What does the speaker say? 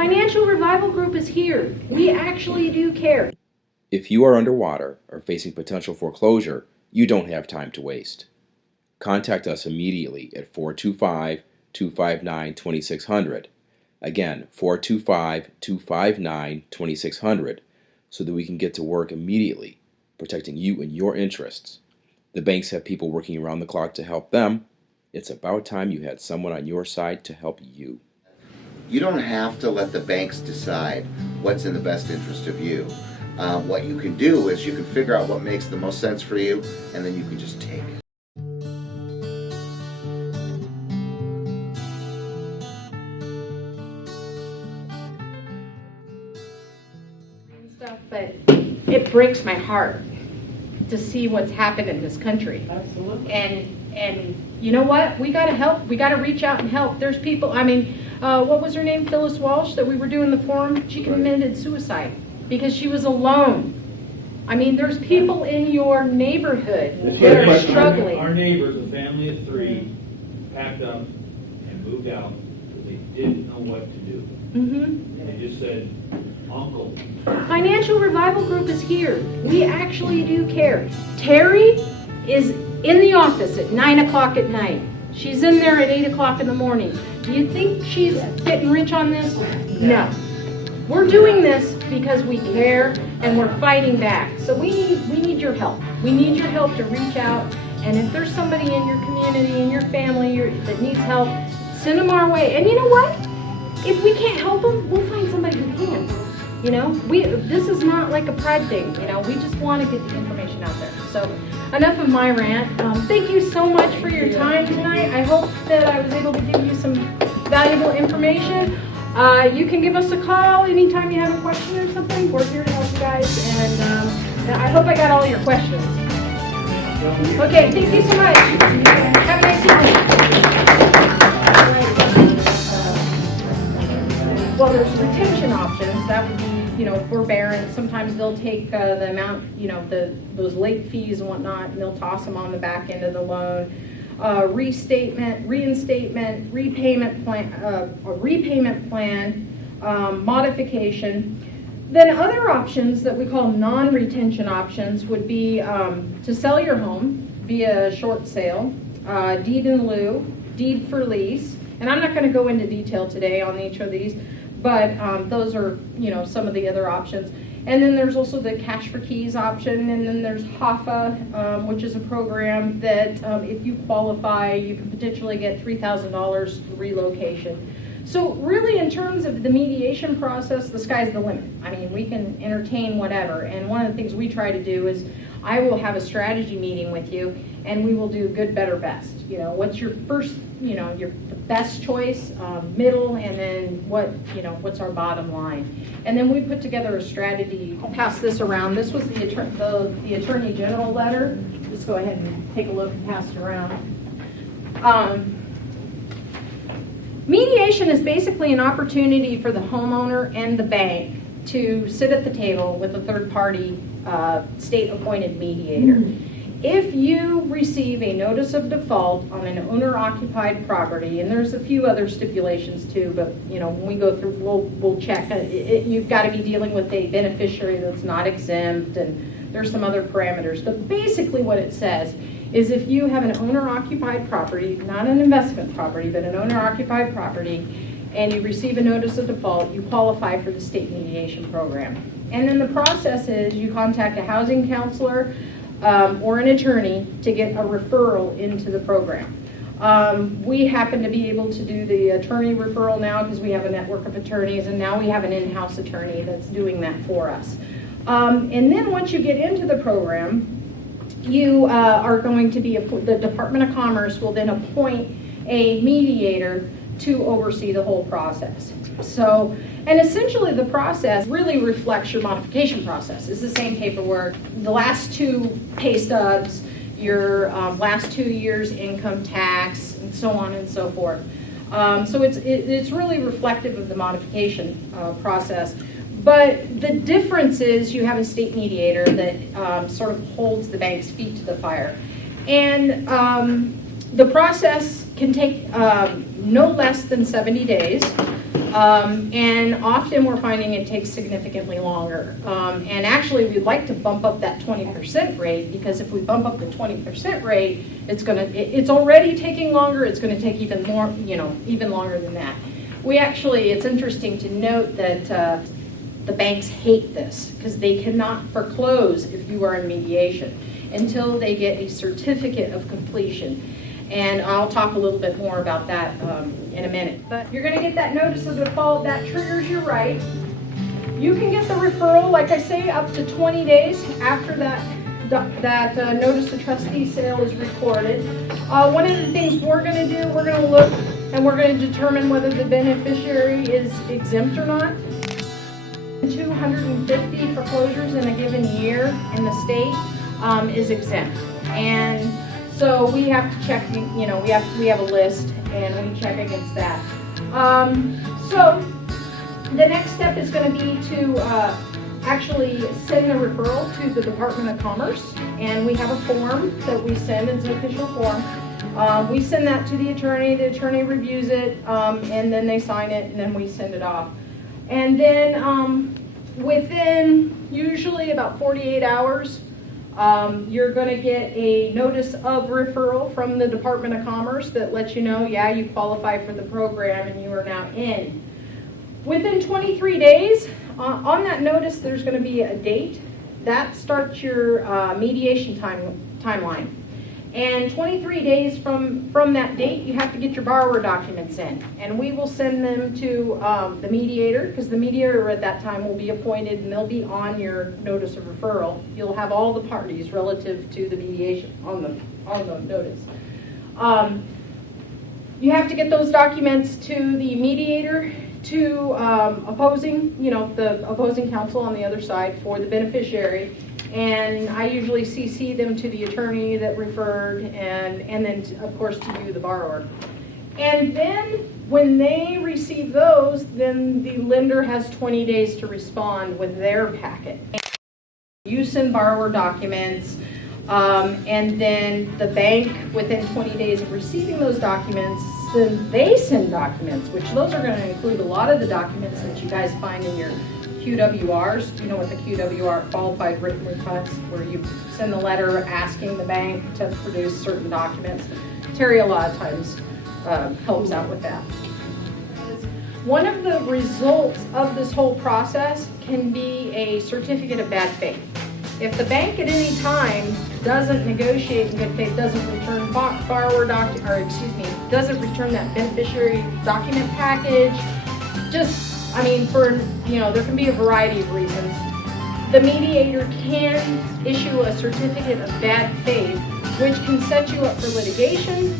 Financial Revival Group is here. We actually do care. If you are underwater or facing potential foreclosure, you don't have time to waste. Contact us immediately at 425-259-2600. Again, 425-259-2600, so that we can get to work immediately, protecting you and your interests. The banks have people working around the clock to help them. It's about time you had someone on your side to help you. You don't have to let the banks decide what's in the best interest of you. What you can do is you can figure out what makes the most sense for you, and then you can just take it. But it breaks my heart to see what's happened in this country. Absolutely. And you know what? We got to help. We got to reach out and help. There's people, I mean, what was her name? Phyllis Walsh, that we were doing the forum. She committed suicide because she was alone. I mean, there's people in your neighborhood that are struggling. Our neighbors, a family of 3, packed up and moved out because they didn't know what to do. Mm-hmm. They just said, Uncle. Financial Revival Group is here. We actually do care. Terry is in the office at 9 o'clock at night. She's in there at 8 o'clock in the morning. Do you think she's getting rich on this? No. We're doing this because we care and we're fighting back. So we need your help. We need your help to reach out. And if there's somebody in your community, in your family that needs help, send them our way. And you know what? If we can't help them, we'll find somebody who can. You know, this is not like a pride thing. You know, we just want to get the information out there. So enough of my rant. Thank you so much for your time tonight. I hope that I was able to give you some valuable information. You can give us a call anytime you have a question or something. We're here to help you guys. And I hope I got all your questions. Okay, thank you so much. Have a nice evening. Well, there's retention options. That would be, you know, forbearance. Sometimes they'll take the amount, you know, those late fees and whatnot, and they'll toss them on the back end of the loan. Restatement, reinstatement, repayment plan, modification. Then other options that we call non-retention options would be to sell your home via short sale, deed in lieu, deed for lease. And I'm not going to go into detail today on each of these, but those are, you know, some of the other options. And then there's also the cash for keys option, and then there's HOFA, which is a program that if you qualify, you can potentially get $3,000 relocation. So really, in terms of the mediation process, the sky's the limit. I mean, we can entertain whatever. And one of the things we try to do is I will have a strategy meeting with you, and we will do good, better, best. You know, what's your first, you know, your best choice, middle, and then what's our bottom line. And then we put together a strategy. I'll pass this around. This was the Attorney General letter. Just go ahead and take a look and pass it around. Mediation is basically an opportunity for the homeowner and the bank to sit at the table with a third-party state-appointed mediator. If you receive a notice of default on an owner-occupied property, and there's a few other stipulations too, but you know, when we go through, we'll check. You've got to be dealing with a beneficiary that's not exempt, and there's some other parameters. But basically, what it says is if you have an owner-occupied property, not an investment property, but an owner-occupied property, and you receive a notice of default, you qualify for the state mediation program. And then the process is you contact a housing counselor or an attorney to get a referral into the program. We happen to be able to do the attorney referral now because we have a network of attorneys, and now we have an in-house attorney that's doing that for us. And then once you get into the program, you are going to be, the Department of Commerce will then appoint a mediator to oversee the whole process. So, and essentially the process really reflects your modification process. It's the same paperwork, the last 2 pay stubs, your last 2 years income tax, and so on and so forth. So it's really reflective of the modification process. But the difference is you have a state mediator that sort of holds the bank's feet to the fire. And the process can take no less than 70 days. And often we're finding it takes significantly longer. And actually, we'd like to bump up that 20% rate, because if we bump up the 20% rate, it's already taking longer. It's going to take even more, even longer than that. It's interesting to note that the banks hate this, because they cannot foreclose if you are in mediation until they get a certificate of completion. And I'll talk a little bit more about that in a minute. But you're going to get that notice of default. That triggers your right. You can get the referral, like I say, up to 20 days after that notice of trustee sale is recorded. One of the things we're going to do, we're going to look and we're going to determine whether the beneficiary is exempt or not. 250 foreclosures in a given year in the state is exempt. And so we have to check, we have a list and we check against that. So the next step is going to be to actually send the referral to the Department of Commerce, and we have a form that we send. It's an official form. We send that to the attorney reviews it, and then they sign it, and then we send it off. And then within usually about 48 hours, you're going to get a notice of referral from the Department of Commerce that lets you know, yeah, you qualify for the program and you are now in. Within 23 days, on that notice, there's going to be a date. That starts your mediation timeline. And 23 days from that date, you have to get your borrower documents in. And we will send them to the mediator, because the mediator at that time will be appointed and they'll be on your notice of referral. You'll have all the parties relative to the mediation on the notice. You have to get those documents to the mediator, to the opposing counsel on the other side for the beneficiary. And I usually CC them to the attorney that referred, and then, of course, to you, the borrower. And then when they receive those, then the lender has 20 days to respond with their packet. You send borrower documents, and then the bank, within 20 days of receiving those documents, then they send documents, which those are going to include a lot of the documents that you guys find in your QWRs. You know what the QWR, qualified written requests, where you send the letter asking the bank to produce certain documents. Terry a lot of times helps out with that. One of the results of this whole process can be a certificate of bad faith. If the bank at any time doesn't negotiate in good faith, doesn't return doesn't return that beneficiary document package, there can be a variety of reasons. The mediator can issue a certificate of bad faith, which can set you up for litigation,